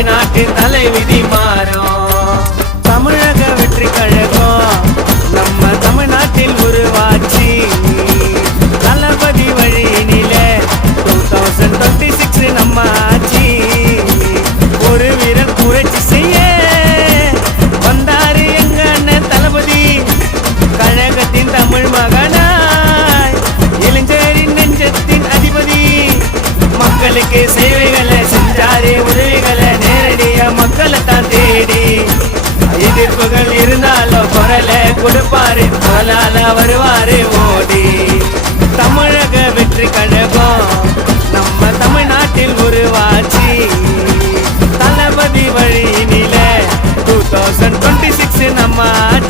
தமிழ்நாட்டின் தலைவிதி மாறும். தமிழக வெற்றி கழகம் நம்ம தமிழ்நாட்டில் உருவாச்சு. தளபதி வழியினில 2026 நம்ம ஆட்சி. ஒரு வீரர் புரட்சி செய்ய வந்தாரு எங்க அண்ணன் தளபதி. கழகத்தின் தமிழ் மகனாய் இளைஞரின் நெஞ்சத்தின் அதிபதி. மக்களுக்கு சேவைகளை செஞ்சாரு, உதவிகளை நேரடியா மக்களை தான் தேடி. எதிர்ப்புகள் இருந்தாலும் குரலை கொடுப்பாரு, குரலால வருவாரு ஓடி. தமிழக வெற்றி கழகம் நம்ம தமிழ்நாட்டில் உருவாச்சு. தளபதி வழியினில 2026 நம்ம ஆட்சி.